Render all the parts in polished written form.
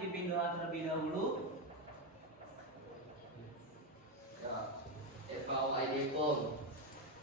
dipimpin doa terlebih dahulu. Assalamualaikum.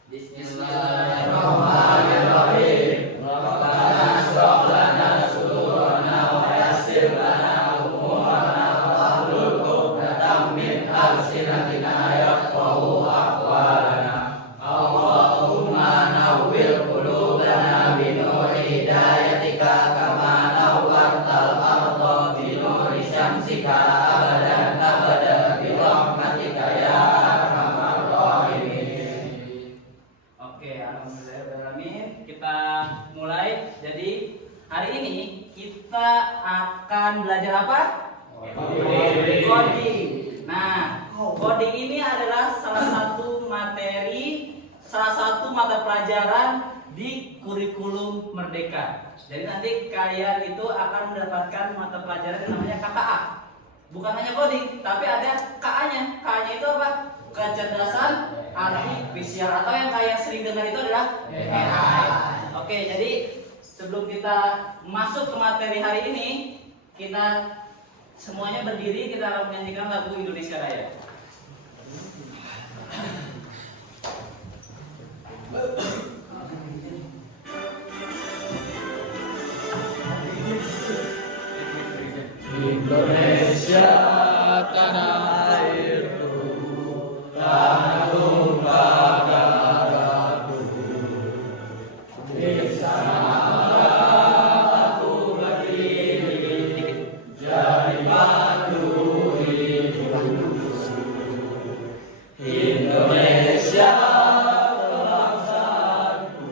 Bismillahirrahmanirrahim. Rabbana shrah lana sudurana wa yassir lana umurana wahlul 'uqdatam min alsinatina yafqahu aqwalana. Allahumma nawwir qulubana bi nuri hidayatika kama nawwartal arda bi nuri syamsika abadan abada bi rahmatika ya arhamar rahimin. Oke, alhamdulillahirrahmanirrahim. Kita mulai. Jadi hari ini kita akan belajar apa? Coding. Nah, coding ini adalah salah satu materi, salah satu mata pelajaran di kurikulum Merdeka. Jadi nanti kalian itu akan mendapatkan mata pelajaran yang namanya KKA. Bukan hanya coding, tapi ada KA-nya. KA-nya itu apa? Kecerdasan artifisial, atau yang kalian sering dengar itu adalah AI. Oke, jadi sebelum kita masuk ke materi hari ini, kita semuanya berdiri, kita akan menyanyikan lagu Indonesia Raya. Indonesia tanah airku, tanah tumpah darahku. Di sana aku berdiri, jadi pandu hidupku. Indonesia bangsaku,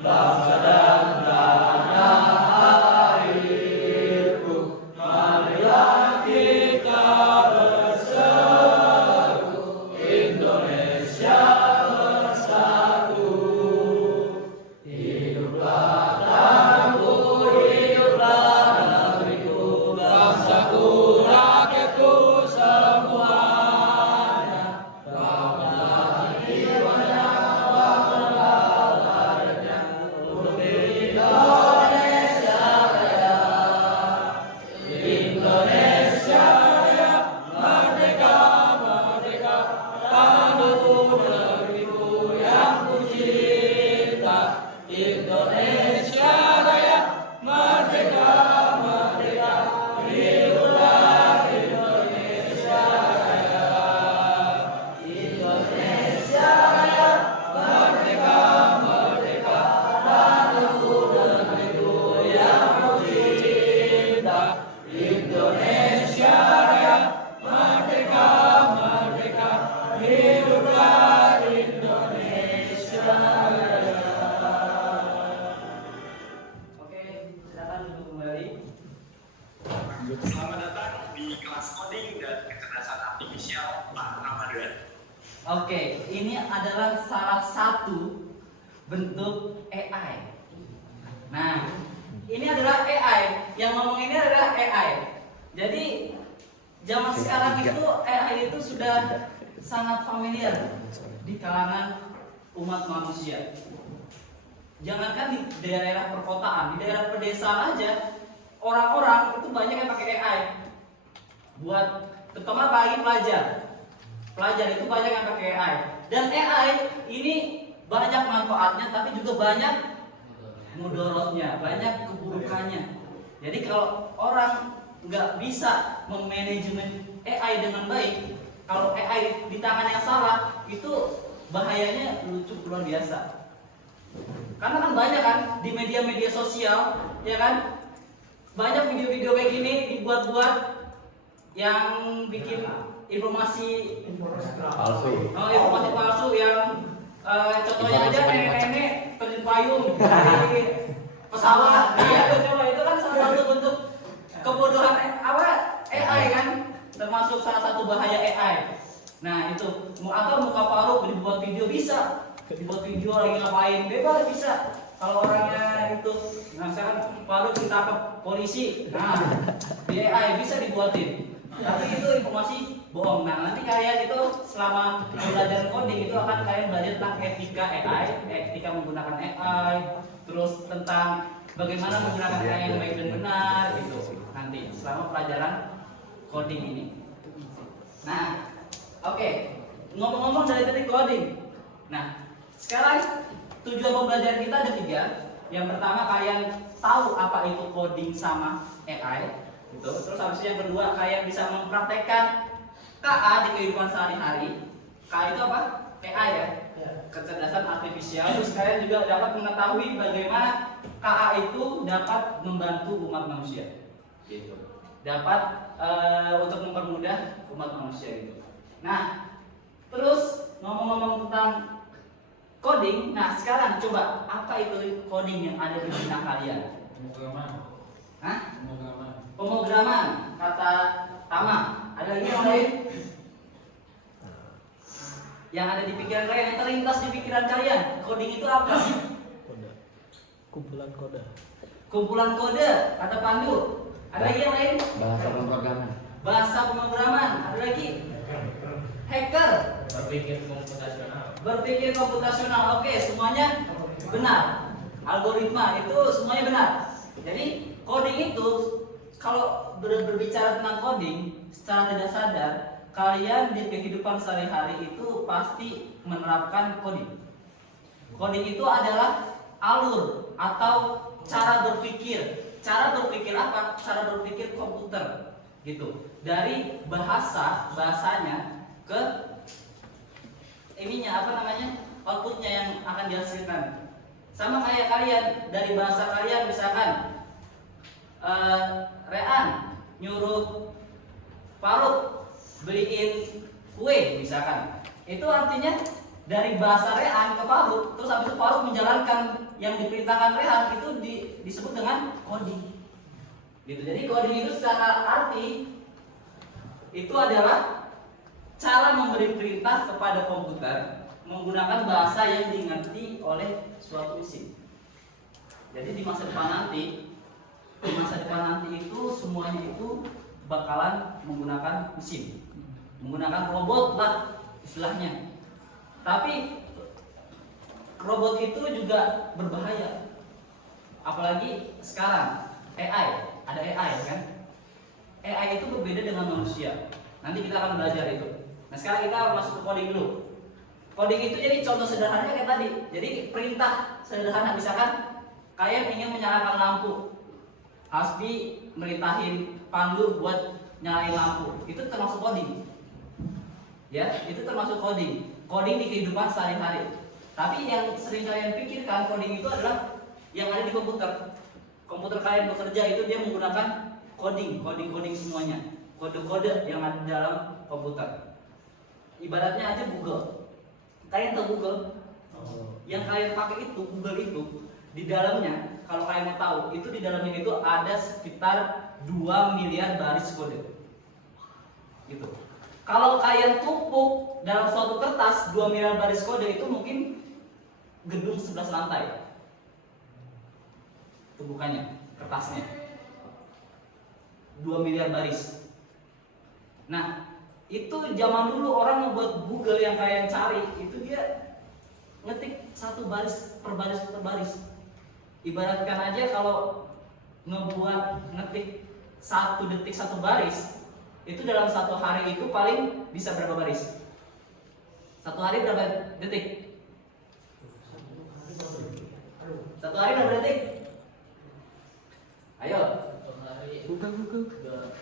bangsa dan tanah airku. Marilah kita berseru, Indonesia bersatu. Hiduplah tanahku, hiduplah negeriku, bangsaku, rakyatku semuanya. Banggalah jiwanya, banggalah rakyatnya, untuk Indonesia Raya. Indonesia Raya, merdeka, merdeka, tanahku, negeriku yang ku cinta. Indonesia Raya, merdeka, merdeka, hiduplah Indonesia Raya. Indonesia Raya, merdeka, merdeka, tanahku, negeriku yang ku cinta. Indonesia Raya, merdeka, merdeka, hiduplah Indonesia Raya. Oke, silakan duduk kembali. Selamat datang di kelas coding dan kecerdasan artifisial Pak Ramadan. Oke, ini adalah salah satu bentuk AI. Nah, ini adalah AI. Yang ngomong ini adalah AI. Jadi zaman sekarang itu AI itu sudah sangat familiar di kalangan umat manusia. Jangankan di daerah perkotaan, di daerah pedesaan aja orang-orang itu banyak yang pakai AI. Buat terutama bagi pelajar. Pelajar itu banyak yang pakai AI. Dan AI ini banyak manfaatnya tapi juga banyak mudorotnya, banyak keburukannya. Jadi kalau orang nggak bisa memanajemen AI dengan baik, kalau AI di tangan yang salah, itu bahayanya luar biasa. Karena kan banyak kan di media-media sosial, ya kan, banyak video-video kayak gini dibuat-buat yang bikin informasi Palsu. informasi palsu yang contohnya aja nenek-nenek terjun payung dari pesawat. Iya, coba itu kan salah satu bentuk kebodohan AI kan, termasuk salah satu bahaya AI. Nah itu, atau muka Faruk dibuat video bisa, dibuat video lagi ngapain bebas bisa. Kalau orangnya itu, nah misalkan Faruk ditangkap polisi, nah di AI bisa dibuatin. Tapi itu informasi bohong. Nah nanti kalian itu selama belajar coding itu akan kalian belajar tentang etika AI, etika menggunakan AI, terus tentang bagaimana menggunakan AI yang baik dan benar gitu. Nanti nanti selama pelajaran coding ini. Nah, oke. Ngomong-ngomong dari tadi coding. Nah, sekarang tujuan pembelajaran kita ada 3. Yang pertama kalian tahu apa itu coding sama AI, gitu. Terus habis itu yang kedua kalian bisa mempraktekkan KA di kehidupan sehari-hari. KA itu apa? AI ya, kecerdasan artifisial. Terus kalian juga dapat mengetahui bagaimana KA itu dapat membantu umat manusia, gitu. Dapat untuk mempermudah umat manusia gitu. Nah, terus ngomong-ngomong tentang coding, nah sekarang coba apa itu coding yang ada di benak kalian? Pemrograman. Hah? Pemrograman. Pemrograman, kata Tama. Ada lagi yang lain? Yang ada di pikiran kalian, yang terlintas di pikiran kalian, coding itu apa sih? Kode. Kumpulan kode. Kumpulan kode, kata Pandu. Ada lagi yang lain? Bahasa pemrograman. Bahasa pemrograman. Ada lagi? Hacker. Berpikir komputasional. Berpikir komputasional. Oke, semuanya benar. Algoritma itu semuanya benar. Jadi coding itu kalau berbicara tentang coding secara tidak sadar, kalian di kehidupan sehari-hari itu pasti menerapkan coding. Coding itu adalah alur atau cara berpikir. Cara berpikir apa? Cara berpikir komputer, gitu. Dari bahasanya ke ininya apa namanya, outputnya yang akan dihasilkan. Sama kayak kalian, dari bahasa kalian misalkan Rean nyuruh Faruk beliin kue misalkan, itu artinya dari bahasa Rean ke Faruk, terus habis itu Faruk menjalankan yang diperintahkan Rean, itu disebut dengan coding, gitu. Jadi coding itu secara arti itu adalah cara memberi perintah kepada komputer menggunakan bahasa yang dimengerti oleh suatu mesin. Jadi di masa depan nanti itu semuanya itu bakalan menggunakan mesin, menggunakan robot lah istilahnya. Tapi robot itu juga berbahaya, apalagi sekarang ada AI kan. AI itu berbeda dengan manusia. Nanti kita akan belajar itu. Nah sekarang kita masuk ke coding dulu. Coding itu jadi contoh sederhananya kayak tadi. Jadi perintah sederhana, misalkan kalian ingin menyalakan lampu, Hasbi merintahin Pandu buat nyalain lampu, itu termasuk coding. Ya, itu termasuk coding. Coding di kehidupan sehari-hari. Tapi yang sering kalian pikirkan coding itu adalah yang ada di komputer. Komputer kalian bekerja itu dia menggunakan coding semuanya. Kode-kode yang ada di dalam komputer. Ibaratnya aja Google. Kalian tahu Google? Yang kalian pakai itu, Google itu di dalamnya, kalau kalian mau tahu, itu di dalamnya itu ada sekitar 2 miliar baris kode. Gitu. Kalau kalian tumpuk dalam suatu kertas 2 miliar baris kode, itu mungkin gedung 11 lantai. Tumpukannya, kertasnya 2 miliar baris. Nah, itu zaman dulu orang membuat Google yang kalian cari, itu dia ngetik satu baris per baris. Ibaratkan aja kalau ngetik 1 detik 1 baris, itu dalam 1 hari itu paling bisa berapa baris? 1 hari berapa detik? 1 hari berapa detik? Ayo. Google.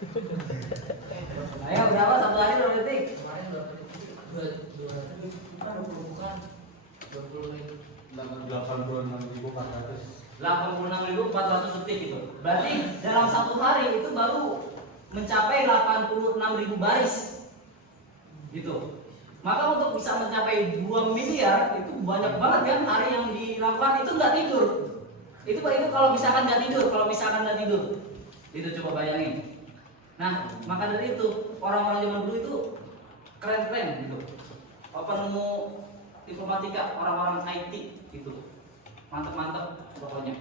Ayo berapa 1 hari berapa detik? Kemarin berapa detik? 86.400 detik gitu. Berarti dalam 1 hari itu baru mencapai 86.000 baris. Gitu. Maka untuk bisa mencapai 2 miliar itu banyak banget kan hari yang dilakukan, itu nggak tidur. Itu kalau misalkan nggak tidur. Itu coba bayangin. Nah, maka dari itu orang-orang zaman dulu itu keren-keren gitu. Penemu informatika, orang-orang IT gitu. Mantap-mantap pokoknya.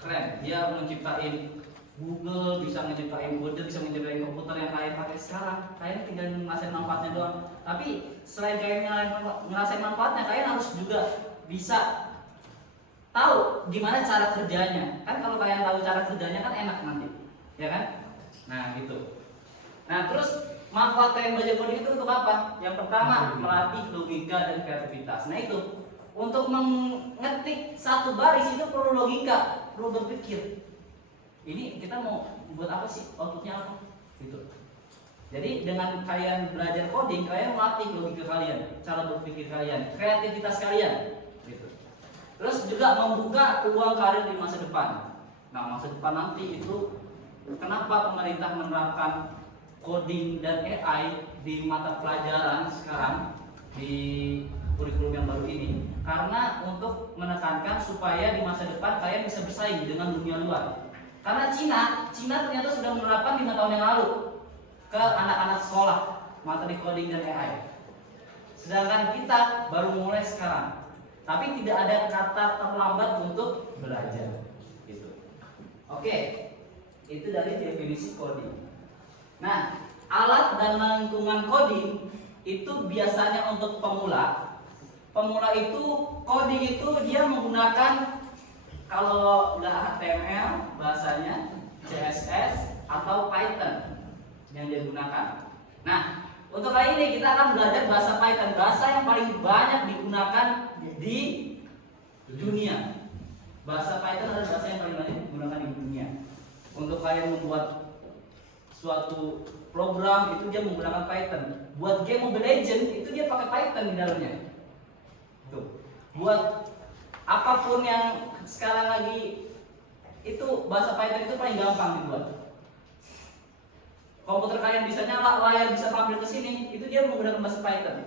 Keren. Dia menciptain Google, bisa menciptain kode, bisa menciptain komputer yang kalian pakai sekarang. Kalian tinggal ngerasain manfaatnya doang. Tapi selain kalian ngerasain manfaatnya, kalian harus juga bisa tahu gimana cara kerjanya. Kan kalau kalian tahu cara kerjanya kan enak nanti. ya kan? Nah gitu. Nah terus manfaat kalian belajar coding itu untuk apa? Yang pertama melatih logika dan kreativitas. Nah itu untuk mengetik satu baris itu perlu logika, perlu berpikir. Ini kita mau buat apa sih? Outputnya apa? Gitu. Jadi dengan kalian belajar coding, kalian melatih logika kalian, cara berpikir kalian, kreativitas kalian, gitu. Terus juga membuka peluang karir di masa depan. Nah masa depan nanti itu kenapa pemerintah menerapkan coding dan AI di mata pelajaran sekarang di kurikulum yang baru ini? Karena untuk menekankan supaya di masa depan kalian bisa bersaing dengan dunia luar. Karena Cina ternyata sudah menerapkan 5 tahun yang lalu ke anak-anak sekolah materi coding dan AI. Sedangkan kita baru mulai sekarang. Tapi tidak ada kata terlambat untuk belajar. Gitu. Oke, itu dari definisi coding. Nah, alat dan lingkungan coding itu biasanya untuk pemula. Pemula itu coding itu dia menggunakan kalau nggak HTML bahasanya CSS atau Python yang dia gunakan. Nah, untuk kali ini kita akan belajar bahasa Python, bahasa yang paling banyak digunakan di dunia. Bahasa Python adalah bahasa yang paling banyak digunakan di dunia. Untuk kalian membuat suatu program itu dia menggunakan Python. Buat game Mobile Legends itu dia pakai Python di dalamnya. Tuh. Buat apapun yang sekarang lagi itu bahasa Python itu paling gampang dibuat. Komputer kalian bisa nyala, layar bisa tampil ke sini, itu dia menggunakan bahasa Python.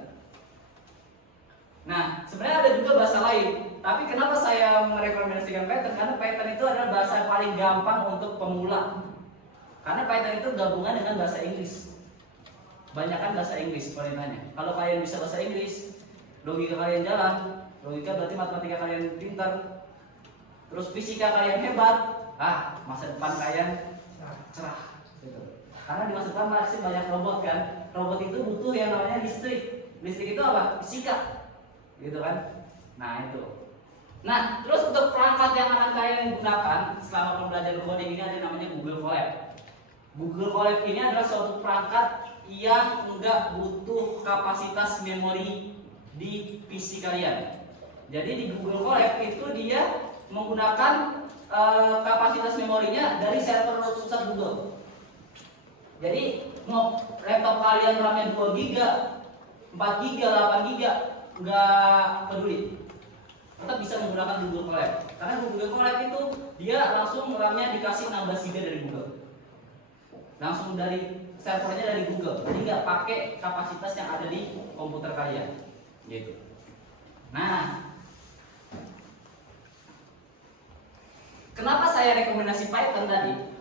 Nah, sebenarnya ada juga bahasa lain, tapi kenapa saya merekomendasikan Python? Karena Python itu adalah bahasa paling gampang untuk pemula. Karena Python itu gabungan dengan bahasa Inggris. Banyakan bahasa Inggris perintahnya. Kalau kalian bisa bahasa Inggris, logika kalian jalan, logika berarti matematika kalian pintar, terus fisika kalian hebat, masa depan kalian cerah. Gitu. Karena di masa depan masih banyak robot kan. Robot itu butuh yang namanya listrik. Listrik itu apa? Fisika. Gitu kan? Nah, itu. Nah, terus untuk perangkat yang akan kalian gunakan selama pembelajaran coding ini ada yang namanya Google Colab. Google Colab ini adalah suatu perangkat yang enggak butuh kapasitas memori di PC kalian. Jadi di Google Colab itu dia menggunakan kapasitas memorinya dari server pusat Google. Jadi mau laptop kalian RAM-nya 2 GB, 4 GB, 8 GB nggak peduli, tetap bisa menggunakan Google Colab. Karena Google Colab itu dia langsung RAM-nya dikasih 16 GB dari Google, langsung dari servernya dari Google. Jadi nggak pakai kapasitas yang ada di komputer kalian, gitu. Nah, kenapa saya rekomendasi Python tadi?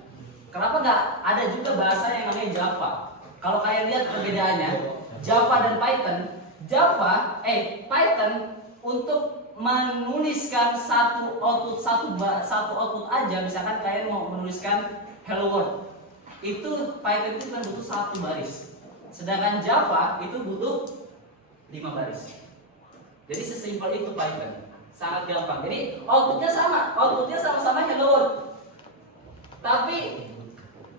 Kenapa nggak ada juga bahasa yang namanya Java? Kalau kalian lihat perbedaannya, Java dan Python. Python untuk menuliskan satu output aja. Misalkan kalian mau menuliskan hello world, itu Python itu kan butuh 1 baris. Sedangkan Java itu butuh 5 baris. Jadi sesimpel itu Python, sangat gampang. Jadi outputnya sama-sama hello world, tapi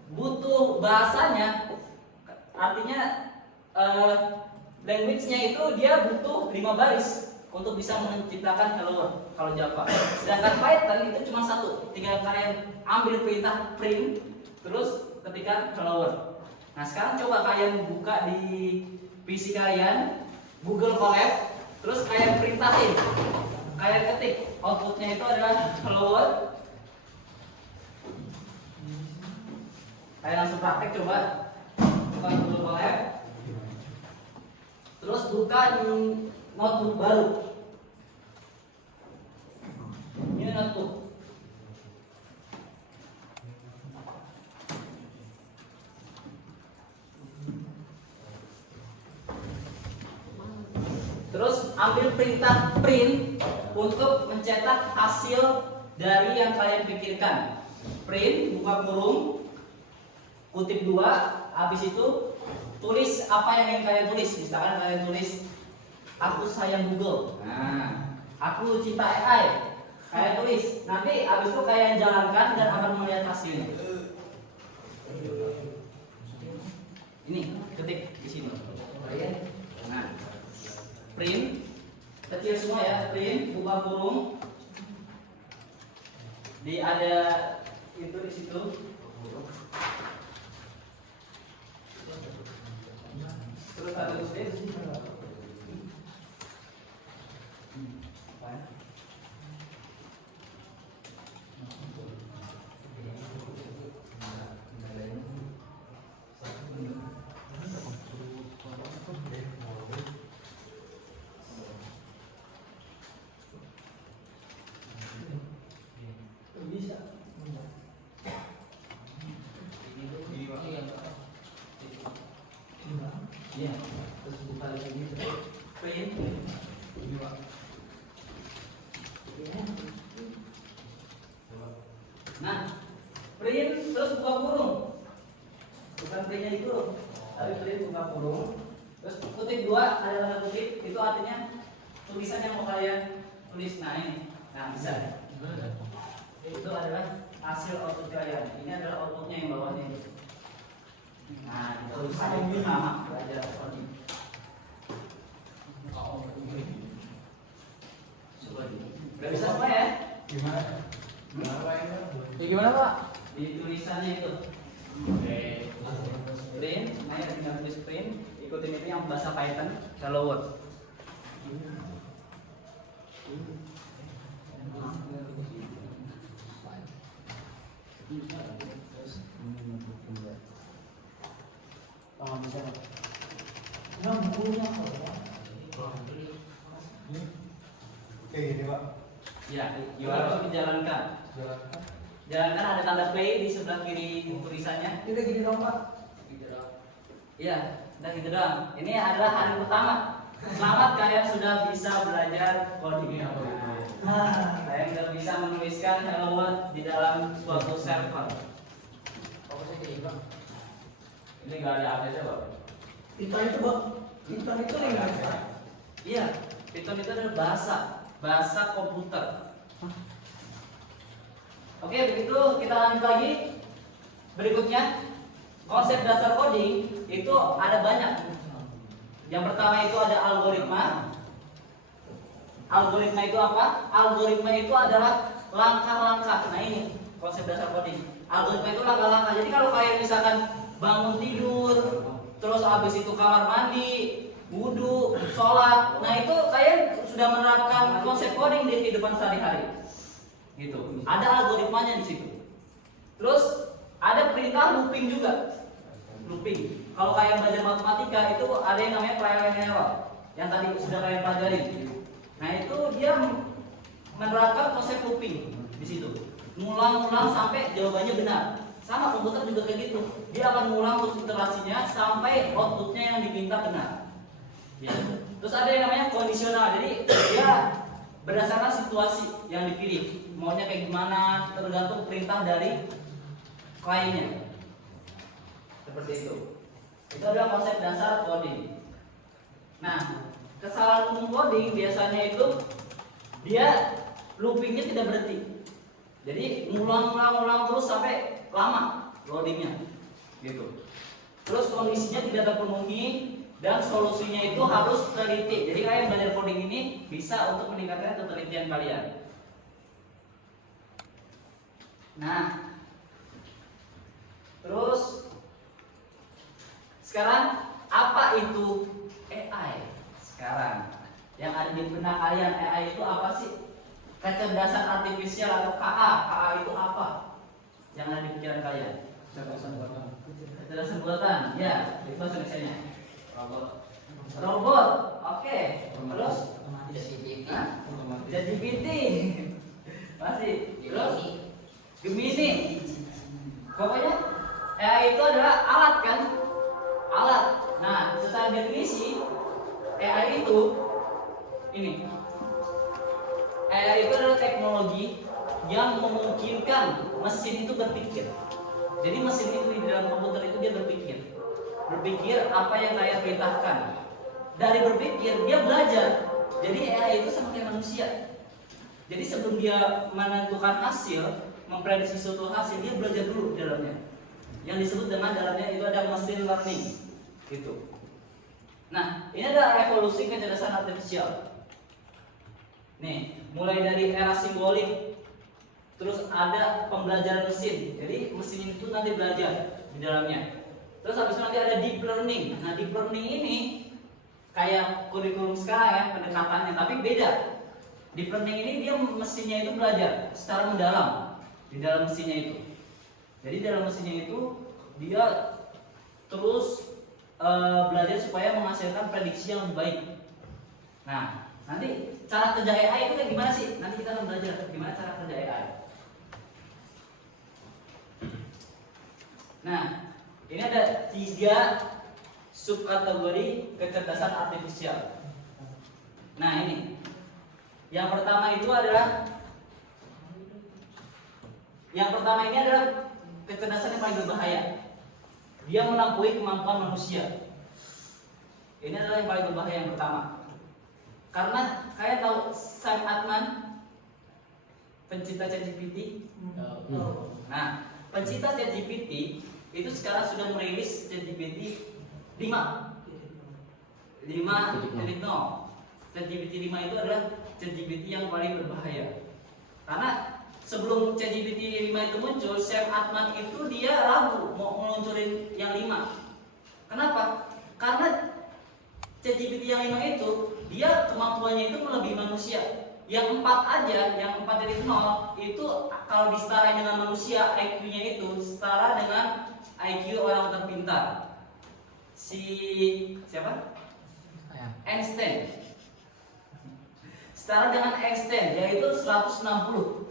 butuh bahasanya, artinya language-nya itu dia butuh 5 baris untuk bisa menciptakan hello world kalau Java. Sedangkan Python itu cuma 1, tinggal kalian ambil perintah print terus ketikkan hello world. Nah, sekarang coba kalian buka di PC kalian Google Colab, terus kalian perintahin, kalian ketik outputnya itu adalah hello world. Kalian langsung praktek, coba buka Google Colab, terus buka notebook baru. Ini notebook. Terus ambil perintah print untuk mencetak hasil dari yang kalian pikirkan. Print, buka kurung, kutip 2, habis itu tulis apa yang ingin kalian tulis. Misalkan kalian tulis aku sayang Google. Nah, aku cinta AI. Kalian tulis. Nanti habis itu kalian jalankan dan akan melihat hasilnya. kurung. Di ada itu di situ. Terus ada kutip. Iya, terus buka lagi ini print. Nah, print terus buka kurung. Bukan printnya itu, tapi print buka kurung. Terus kutip 2 ada tanda kutip, itu artinya tulisan yang mau kalian tulis. Nah ini, nah bisa. Itu adalah hasil output kalian. Ini adalah outputnya yang bawahnya. Nah, itu saya pertama belajar coding. Gak bisa semua ya? Gimana? Ya gimana Pak? Di tulisannya itu. Print, nah ya tinggal tulis print. Ikutin itu yang bahasa Python, Hello World. Kayak gini Pak. Ya, harus dijalankan. Jalankan ada tanda play di sebelah kiri tulisannya. Kita gini dong Pak. Iya, udah gitu doang. Ini adalah hari pertama. Selamat kalian sudah bisa belajar coding. Kalian sudah bisa menuliskan hello world di dalam suatu server. Ini nggak ada update-nya, Pak. Python itu Pak. Python itu yang Iya, Python itu adalah bahasa komputer. Oke, begitu kita lanjut lagi. Berikutnya, konsep dasar coding itu ada banyak. Yang pertama itu ada algoritma. Algoritma itu apa? Algoritma itu adalah langkah-langkah. Nah ini konsep dasar coding. Algoritma itu langkah-langkah. Jadi kalau kalian misalkan bangun tidur, terus habis itu kamar mandi, wudhu, sholat, nah itu kalian sudah menerapkan konsep coding di kehidupan sehari-hari. Gitu. Ada algoritmanya di situ. Terus ada perintah looping juga. Looping. Kalau kalian belajar matematika itu ada yang namanya trial and error yang tadi sudah kalian pelajari. Nah itu dia menerapkan konsep looping di situ. Ngulang-ngulang sampai jawabannya benar. Sama komputer juga kayak gitu. Dia akan mengulang terus iterasinya sampai outputnya yang diminta benar. Ya. Terus ada yang namanya kondisional. Jadi dia berdasarkan situasi yang dipilih. Maunya kayak gimana tergantung perintah dari kliennya. Seperti itu. Itu adalah konsep dasar coding. Nah, kesalahan umum coding biasanya itu dia loopingnya tidak berhenti. Jadi ngulang terus sampai lama loadingnya, gitu. Terus kondisinya tidak terpenuhi dan solusinya itu harus teliti. Jadi kalian belajar coding ini bisa untuk meningkatkan ketelitian kalian. Nah, terus sekarang apa itu AI? Sekarang yang ada di benak kalian, AI itu apa sih? Kecerdasan artifisial atau KA. KA itu apa? Yang ada di pikiran kalian? Kecerdasan buatan. Ya, itu bahasa Indonesia-nya. Robot. Oke. Terus ChatGPT. Masih. Terus Gemini. Pokoknya AI itu adalah alat kan? Alat. Nah, secara definisi AI itu ini. AI itu adalah teknologi yang memungkinkan mesin itu berpikir. Jadi mesin itu di dalam komputer itu dia berpikir apa yang kalian perintahkan. Dari berpikir dia belajar. Jadi AI itu sama kayak manusia. Jadi sebelum dia menentukan hasil, memprediksi suatu hasil, dia belajar dulu di dalamnya. Yang disebut dengan dalamnya itu ada machine learning, gitu. Nah, ini adalah revolusi kecerdasan artifisial. Nih, mulai dari era simbolik, terus ada pembelajaran mesin. Jadi mesin itu nanti belajar di dalamnya. Terus habis itu nanti ada deep learning. Nah, deep learning ini kayak kurikulum sekarang ya pendekatannya, tapi beda. Deep learning ini dia mesinnya itu belajar secara mendalam di dalam mesinnya itu. Jadi dalam mesinnya itu dia terus belajar supaya menghasilkan prediksi yang lebih baik. Nah, nanti cara kerja AI itu kayak gimana sih? Nanti kita akan belajar gimana cara kerja AI. Nah, ini ada 3 subkategori kecerdasan artifisial. Nah, ini yang pertama ini adalah kecerdasan yang paling berbahaya. Dia melampaui kemampuan manusia. Ini adalah yang paling berbahaya yang pertama. Karena kayak tahu Sam Altman, pencipta ChatGPT. Nah, pencipta ChatGPT itu sekarang sudah merilis ChatGPT 5.0. ChatGPT 5 itu adalah ChatGPT yang paling berbahaya. Karena sebelum ChatGPT 5 itu muncul, Sam Altman itu dia ragu mau meluncurin yang 5. Kenapa? Karena ChatGPT yang 5 itu dia kemampuannya itu melebihi manusia. Yang 4 aja, yang 4.0 itu kalau disetarain dengan manusia, IQ-nya itu setara dengan IQ orang terpintar. Siapa? Einstein. Setara dengan Einstein, yaitu 160.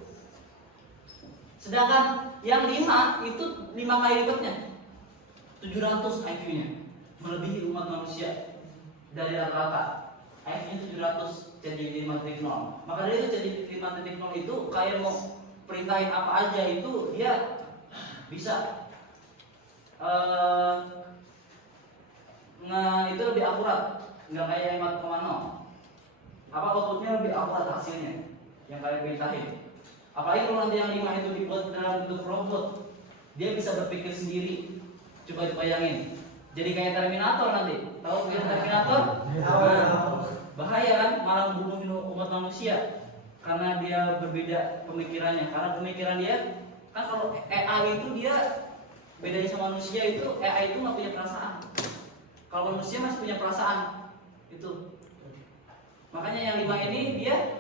Sedangkan yang 5 itu 5 kali lipatnya, 700 IQ-nya, melebihi umat manusia dari rata-rata. IQ-nya 700, jadi 5.0. Maka dari itu jadi 5.0 itu kayak mau perintahin apa aja itu dia bisa. Nah, itu lebih akurat, nggak kayak 4.0. Outputnya lebih akurat hasilnya yang kalian perintahin. Apalagi kalau nanti yang 5 itu dibuat dalam bentuk robot, dia bisa berpikir sendiri. Coba bayangin, jadi kayak Terminator nanti. Tahu film Terminator? Bahaya kan, malah membunuh umat manusia karena dia berbeda pemikirannya. Karena pemikiran dia kan, kalau AI itu dia bedanya sama manusia itu, AI itu nggak punya perasaan. Kalau manusia masih punya perasaan itu. Makanya yang 5 ini dia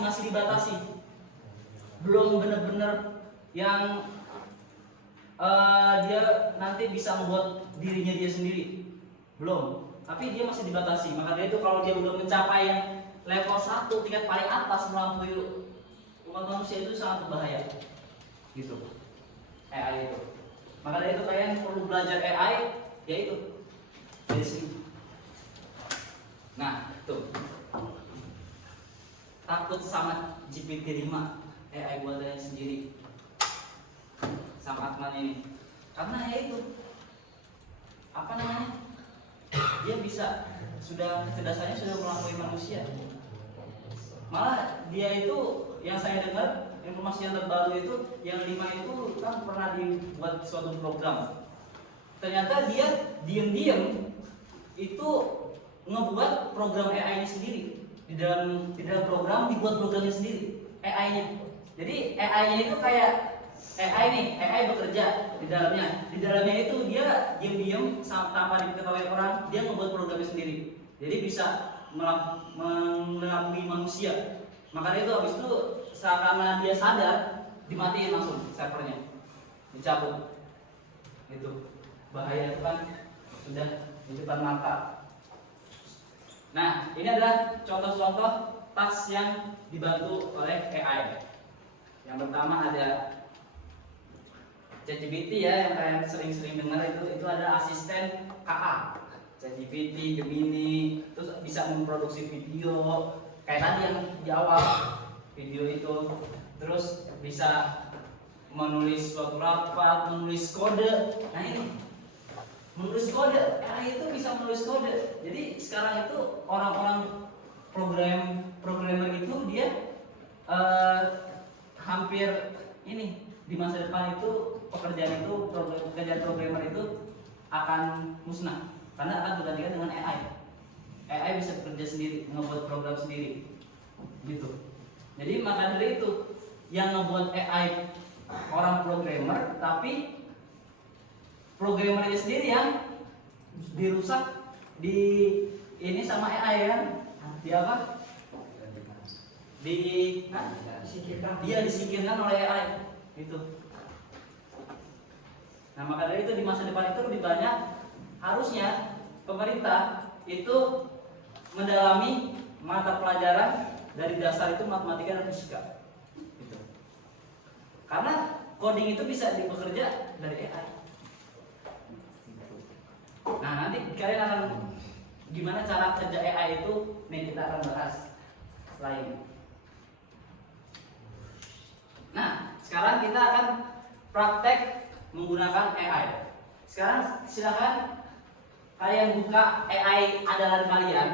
masih dibatasi. Belum benar-benar yang dia nanti bisa membuat dirinya dia sendiri. Belum. Tapi dia masih dibatasi. Maka dari itu kalau dia udah mencapai yang level 1, tingkat paling atas, melampaui umat manusia, itu sangat berbahaya. Gitu. AI itu. Maka dari itu kalian perlu belajar AI, yaitu dari sini. Nah, tuh. Takut sama GPT 5, AI buatannya sendiri, sama Altman ini. Karena ya itu, apa namanya? Dia bisa, kecerdasannya sudah melampaui manusia. Malah dia itu, yang saya dengar, informasi yang terbaru itu, yang 5 itu kan pernah dibuat suatu program. Ternyata dia diam-diam itu ngebuat program AI ini sendiri. Di dalam program dibuat programnya sendiri, AI-nya. Jadi AI-nya itu kayak AI bekerja di dalamnya. Di dalamnya itu dia diam-diam tanpa diketahui orang, dia ngebuat programnya sendiri. Jadi bisa melampaui manusia. Maka itu habis itu karena dia sadar, dimatiin langsung servernya, dicabut. Itu bahaya, itu kan sudah di depan mata. Nah, ini adalah contoh-contoh task yang dibantu oleh AI. Yang pertama ada ChatGPT ya, yang kalian sering-sering dengar itu ada asisten KA. ChatGPT, Gemini, terus bisa memproduksi video kayak tadi yang di awal video itu, terus bisa menulis suatu rapat, menulis kode. Nah ini menulis kode, AI itu bisa menulis kode. Jadi sekarang itu orang-orang programmer itu dia hampir ini di masa depan itu pekerjaan programmer itu akan musnah karena akan bergantian dengan AI. AI bisa bekerja sendiri, ngebuat program sendiri, gitu. Jadi maka dari itu yang ngebuat AI orang programmer, tapi programmernya sendiri yang dirusak di ini sama AI kan? Di apa? Dia disingkirkan oleh AI itu. Nah maka dari itu di masa depan itu lebih banyak harusnya pemerintah itu mendalami mata pelajaran dari dasar itu matematika dan fisika. Gitu. Karena coding itu bisa bekerja dari AI. Nah nanti kalian akan gimana cara kerja AI itu, nih kita akan bahas setelah ini. Nah sekarang kita akan praktek menggunakan AI. Sekarang silakan kalian buka AI andalan kalian.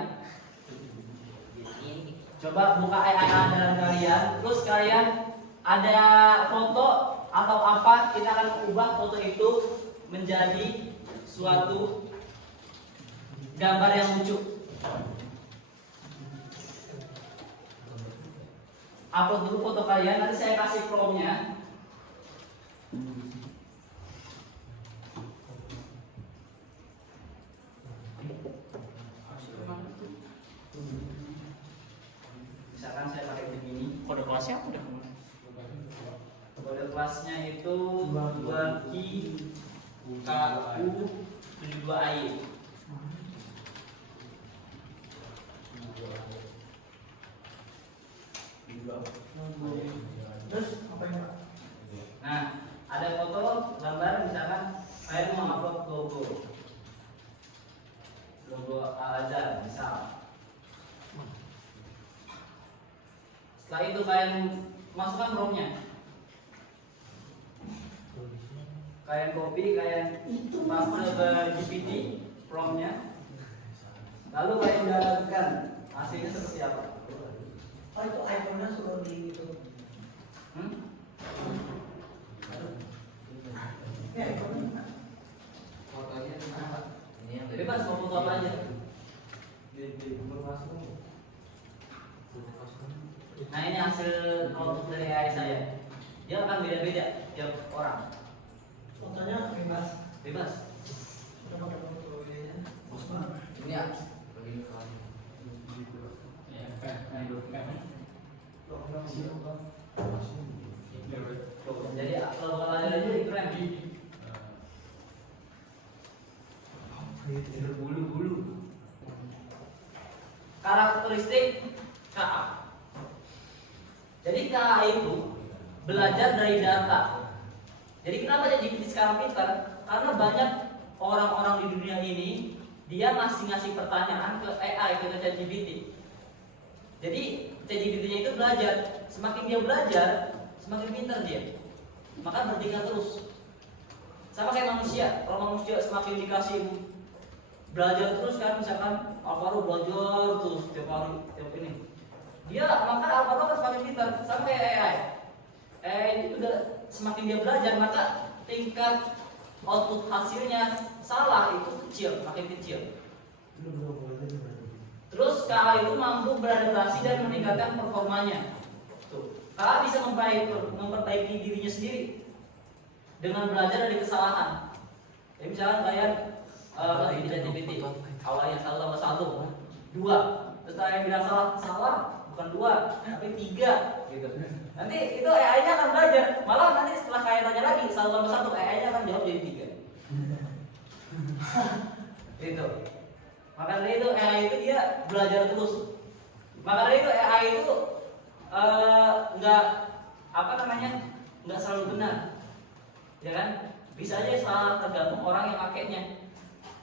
Coba buka AI andalan kalian. Terus kalian ada foto atau apa, kita akan ubah foto itu menjadi suatu gambar yang lucu. Upload dulu foto kalian, nanti saya kasih promptnya. Misalkan saya pakai begini. Kode kelasnya udah kemana? Kode kelasnya itu 2Ki KU 72AI. Terus apa yang Pak? Nah, ada foto gambar misalkan saya mau upload logo Al-Azhar misal. Setelah itu kalian masukkan promptnya. Kalian copy, kalian paste ke GPT promptnya. Lalu kalian dapatkan hasilnya seperti apa? Oh itu iPhone-nya sudah di itu. Ya iPhone-nya. Fotonya apa? Ini yang Bebas mau foto apa aja. Nah ini hasil output dari AI saya. Dia akan beda-beda tiap orang. Fotonya bebas. Bebas. Kita pakai foto ini. Ini ya. Begini kalau. Jadi kalau belajar aja keren. Berbulu-bulu. Karakteristik KA. Jadi KA itu belajar dari data. Jadi kenapa ChatGPT sekarang pintar? Karena banyak orang-orang di dunia ini dia ngasih pertanyaan ke AI, ke ChatGPT. Jadi ChatGPT-nya itu belajar. Semakin dia belajar, semakin pintar dia. Maka bertingkat terus. Sama kayak manusia. Kalau manusia semakin dikasih belajar terus kan, misalkan Alvaro belajar terus tiap hari, tiap ini. Dia maka Alvaro kan semakin pintar. Sama kayak AI. AI itu udah semakin dia belajar, maka tingkat output hasilnya salah itu kecil, makin kecil. Terus KA itu mampu beradaptasi dan meningkatkan performanya. Tuh. KA bisa memperbaiki dirinya sendiri dengan belajar dari kesalahan. Jadi misalkan kalian tidak GPT, awalnya 1+1, 2, terus kalian bilang salah, bukan 2, tapi 3, gitu. Nanti itu AI-nya akan belajar. Malah nanti setelah kalian tanya lagi 1+1, AI-nya akan jawab jadi 3. Itu. Maka dari itu AI itu dia belajar terus. Maka dari itu AI itu nggak selalu benar, ya kan? Bisa aja salah, tergantung orang yang pakainya.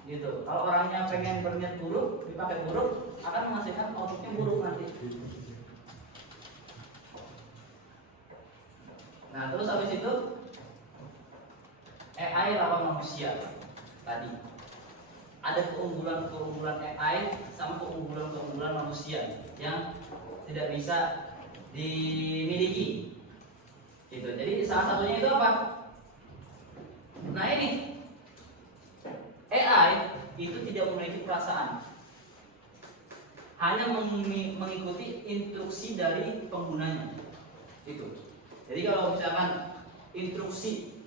Gitu. Kalau orangnya pengen berniat buruk, dipakai buruk, akan menghasilkan outputnya buruk nanti. Nah terus habis itu AI lawan manusia tadi. Ada keunggulan AI sama keunggulan manusia yang tidak bisa dimiliki. Gitu. Jadi salah satunya itu apa? Nah ini AI itu tidak memiliki perasaan. hanya mengikuti instruksi dari penggunanya. Itu. Jadi kalau misalkan instruksi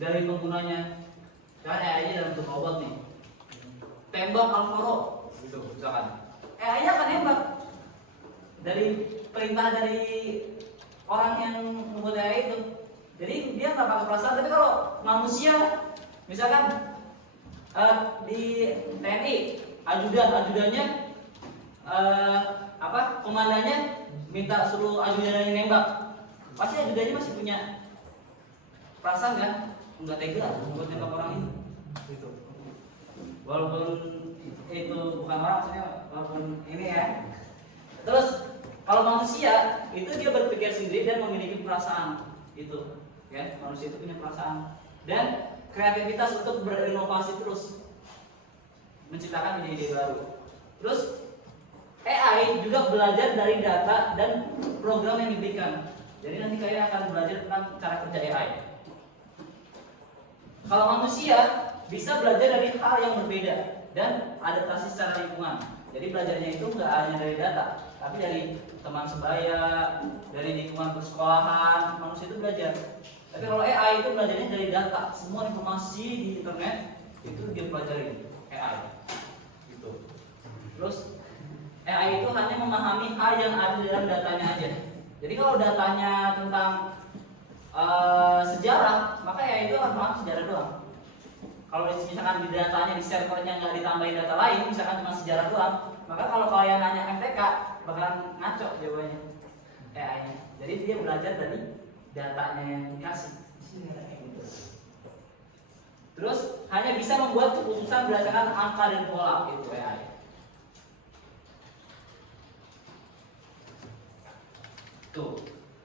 dari penggunanya, kan AI-nya dalam bentuk robot nih, tembak Alvaro, gitu misalkan. AI akan nembak dari perintah dari orang yang membuat AI itu. Jadi dia nggak pakai perasaan. Tapi kalau manusia, misalkan di TNI, ajudannya komandannya minta suruh ajudannya nembak, pasti ajudannya masih punya perasaan kan? Nggak tega buat nembak orang itu. Gitu. Walaupun itu bukan orang, maksudnya walaupun ini ya. Terus kalau manusia itu dia berpikir sendiri dan memiliki perasaan, itu ya, manusia itu punya perasaan dan kreativitas untuk berinovasi terus, menciptakan ide-ide baru. Terus AI juga belajar dari data dan program yang diberikan. Jadi nanti kalian akan belajar tentang cara kerja AI. Kalau manusia bisa belajar dari hal yang berbeda dan adaptasi secara lingkungan. Jadi belajarnya itu nggak hanya dari data, tapi dari teman sebaya, dari lingkungan persekolahan, manusia itu belajar. Tapi kalau AI itu belajarnya dari data, semua informasi di internet itu dia pelajari AI. Gitu. Terus AI itu hanya memahami hal yang ada di dalam datanya aja. Jadi kalau datanya tentang sejarah, maka AI itu akan paham sejarah doang. Kalau misalkan di datanya di servernya nggak ditambahin data lain, misalkan cuma sejarah doang, maka kalau kalian nanya MTK bakalan ngaco jawabannya AI-nya. Jadi dia belajar dari datanya yang dikasih. Terus hanya bisa membuat keputusan berdasarkan angka dan pola, itu AI. Tuh,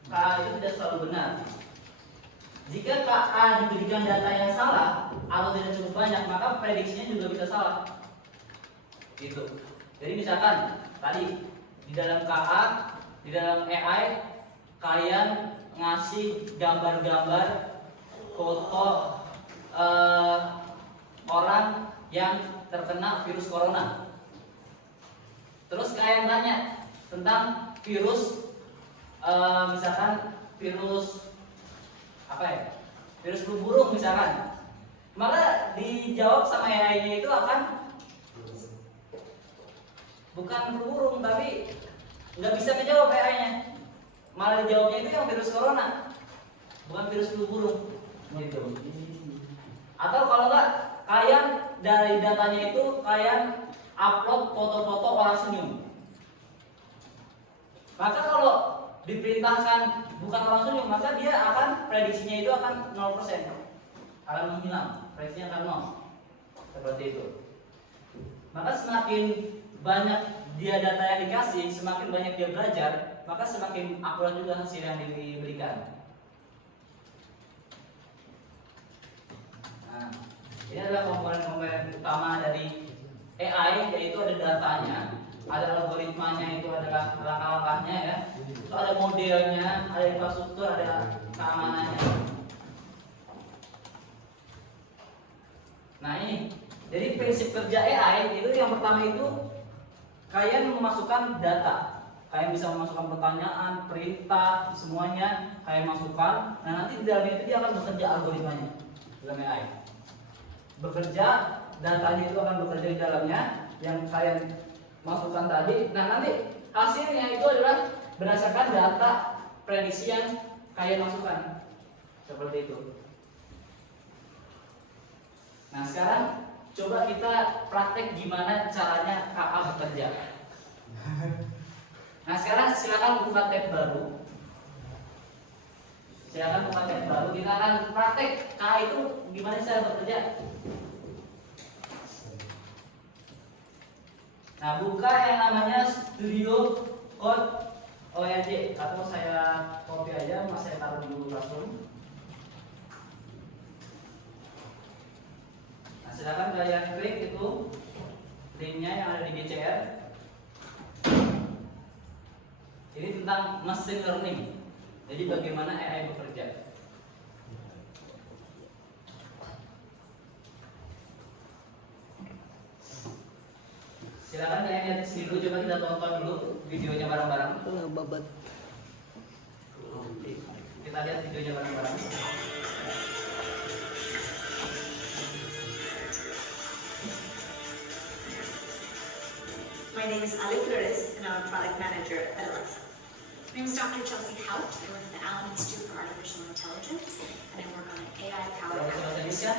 KA itu tidak selalu benar. Jika KA diberikan data yang salah atau tidak cukup banyak, maka prediksinya juga bisa salah. Gitu. Jadi misalkan tadi di dalam KA, di dalam AI, kalian ngasih gambar-gambar foto orang yang terkena virus corona. Terus kalian tanya tentang virus, misalkan virus apa ya? Virus flu burung misalkan. Maka dijawab sama AI-nya itu akan bukan flu burung, tapi nggak bisa menjawab AI-nya. Malah dijawabnya itu yang virus corona, bukan virus flu burung. Gitu. Atau kalau nggak, kalian dari datanya itu kalian upload foto-foto orang senyum. Maka kalau diperintahkan bukan orang senyum, maka dia akan prediksinya itu akan 0%, akan menghilang, prediksinya akan 0, seperti itu. Maka semakin banyak dia data yang dikasih, semakin banyak dia belajar, maka semakin akurat juga hasil yang diberikan. Nah, ini adalah komponen-komponen utama dari AI, yaitu ada datanya, ada algoritmanya, itu adalah langkah-langkahnya ya. Terus ada modelnya, ada infrastruktur, ada keamanannya. Nah ini, jadi prinsip kerja AI itu yang pertama itu kalian memasukkan data. Kalian bisa memasukkan pertanyaan, perintah, semuanya kalian masukkan. Nah nanti di dalam itu dia akan bekerja algoritmanya dalam AI. Bekerja, datanya itu akan bekerja di dalamnya yang kalian masukkan tadi. Nah nanti hasilnya itu adalah berdasarkan data prediksi yang kalian masukkan, seperti itu. Nah sekarang coba kita praktek gimana caranya KA bekerja. Nah sekarang silakan buka tab baru. Silakan buka tab baru. Kita akan praktek KA itu gimana cara bekerja. Nah, buka yang namanya Studio Code ORG, atau saya copy aja, mas saya taruh di Google Classroom. Nah, silakan kalian klik itu linknya yang ada di GCR. Ini tentang machine learning. Jadi bagaimana AI bekerja. Silakan kalian lihat sini dulu, coba kita tonton dulu videonya bareng-bareng. babat. Kita lihat videonya bareng-bareng. My name is Ali Flores, and I'm a product manager at Alexa. My name is Dr. Chelsea Hout. I work at the Allen Institute for Artificial Intelligence, and I work on an AI-powered Kalau bahasa Indonesia,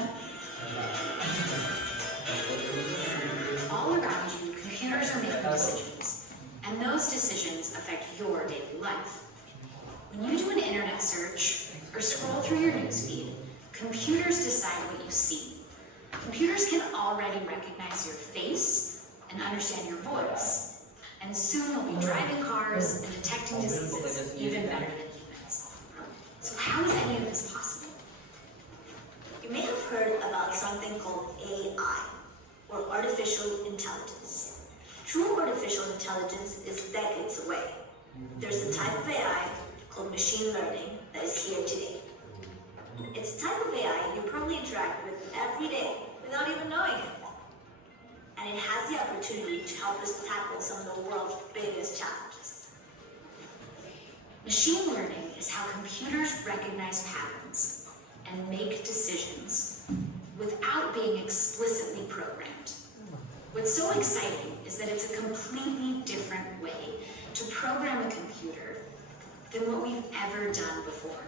all around you, computers are making decisions, and those decisions affect your daily life. When you do an internet search or scroll through your newsfeed, computers decide what you see. Computers can already recognize your face and understand your voice, and soon they'll be driving cars and detecting diseases even better than humans. So how is any of this possible? You may have heard about something called AI, or artificial intelligence. True artificial intelligence is decades away. There's a type of AI called machine learning that is here today. It's a type of AI you probably interact with every day without even knowing it. And it has the opportunity to help us tackle some of the world's biggest challenges. Machine learning is how computers recognize patterns and make decisions without being explicitly programmed. What's so exciting is that it's a completely different way to program a computer than what we've ever done before.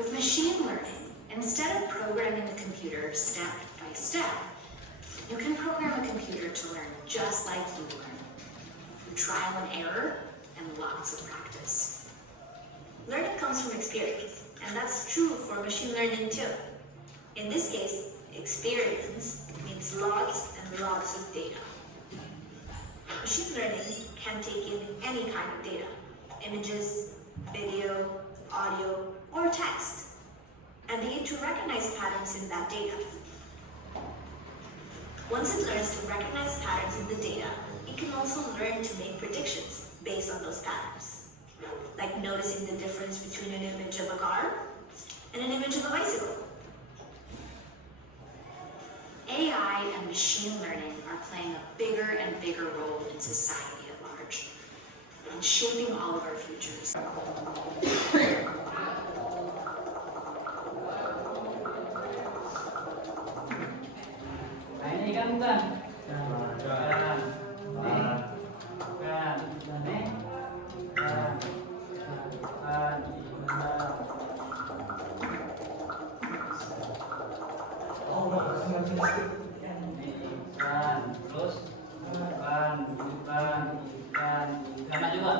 With machine learning, instead of programming the computer step by step, you can program a computer to learn just like you learn, through trial and error and lots of practice. Learning comes from experience, and that's true for machine learning too. In this case, experience means lots and lots of data. Machine learning can take in any kind of data: images, video, audio, or text, and begin to recognize patterns in that data. Once it learns to recognize patterns in the data, it can also learn to make predictions based on those patterns, like noticing the difference between an image of a car and an image of a bicycle. AI and machine learning are playing a bigger and bigger role in society at large, and shaping all of our futures. nah ini kan bukan. Bukan. Nih. Bukan. Nih. Bukan. Bukan. Ikan, terus bukan, karena juga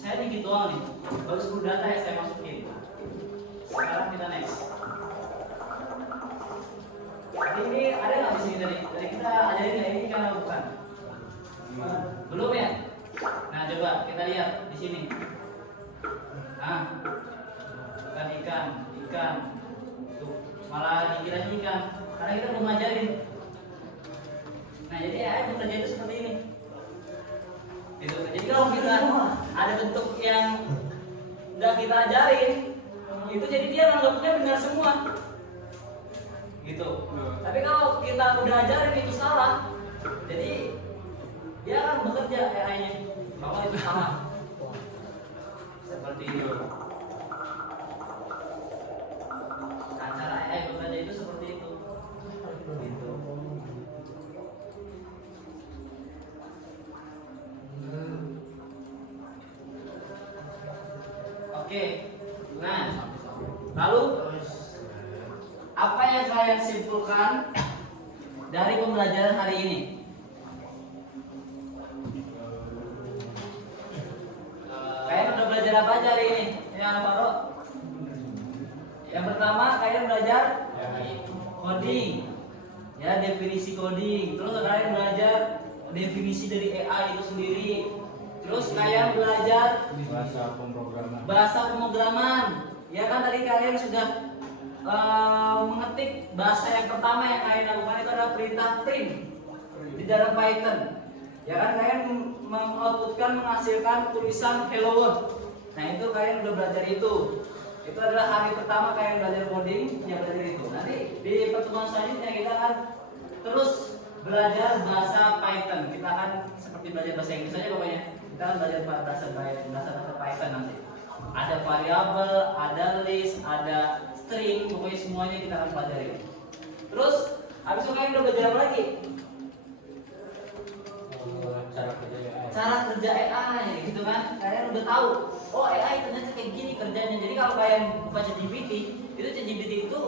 saya ini gitu doang nih, baru 10 data yang saya masukin. Sekarang kita next. Jadi ini ada nggak di sini dari kita ajarin nggak ini karena bukan? Belum ya? Nah coba kita lihat di sini. Nah, bukan ikan, tuh malah dikira ikan. Karena kita belum ngajarin. Nah jadi AI bekerja itu seperti ini. Gitu. Jadi kalau kita ada bentuk yang nggak kita ajarin, itu jadi dia menganggapnya benar semua. Gitu. Tapi kalau kita udah ajarin itu salah, jadi dia akan bekerja AI-nya bahwa itu salah. Seperti itu. Nah, cara AI bekerja itu seperti itu. Gitu. Oke. Nah, lalu apa yang kalian simpulkan dari pembelajaran hari ini? Kalian udah belajar apa aja hari ini? Ya, anak Faro. Yang pertama, kalian belajar coding, ya definisi coding. Terus kalian belajar definisi dari AI itu sendiri. Terus kalian belajar bahasa pemrograman. Ya kan tadi kalian sudah mengetik bahasa yang pertama yang kalian lakukan itu adalah perintah print di dalam Python. Ya kan kalian mengoutputkan menghasilkan tulisan hello world. Nah itu kalian udah belajar itu. Itu adalah hari pertama kalian belajar coding, yang belajar itu. Nanti di pertemuan selanjutnya kita akan terus belajar bahasa Python. Kita akan seperti belajar bahasa Inggris saja pokoknya. Kita akan belajar bahasa Python nanti. Ada variabel, ada list, ada string, pokoknya semuanya kita akan pelajari. Terus habis itu kalian udah belajar apa lagi? Cara kerja AI gitu kan. Kalian udah tahu, oh AI ternyata kayak gini kerjanya. Jadi kalau kalian buka ChatGPT, itu ChatGPT itu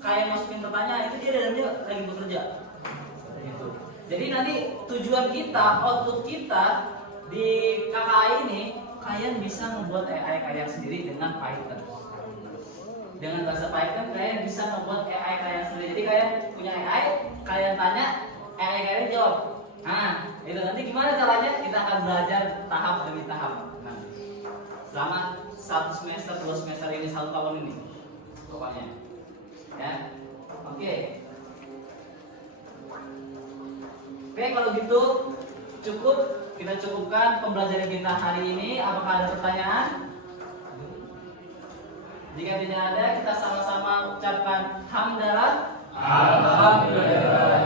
kayak masukin pertanyaan, itu dia dalamnya lagi bekerja. Gitu. Jadi nanti tujuan kita, output kita di KKI ini, kalian bisa membuat AI kalian sendiri dengan Python. Dengan bahasa Python kalian bisa membuat AI kalian sendiri. Jadi kalian punya AI, kalian tanya, AI kalian jawab. Nah, itu nanti gimana caranya? Kita akan belajar tahap demi tahap. Nah, selama 1 semester, 2 semester ini, 1 tahun ini, pokoknya. Ya, oke. Oke, kalau gitu cukup. Kita cukupkan pembelajaran kita hari ini. Apakah ada pertanyaan? Jika tidak ada, kita sama-sama ucapkan hamdalah. Alhamdulillah.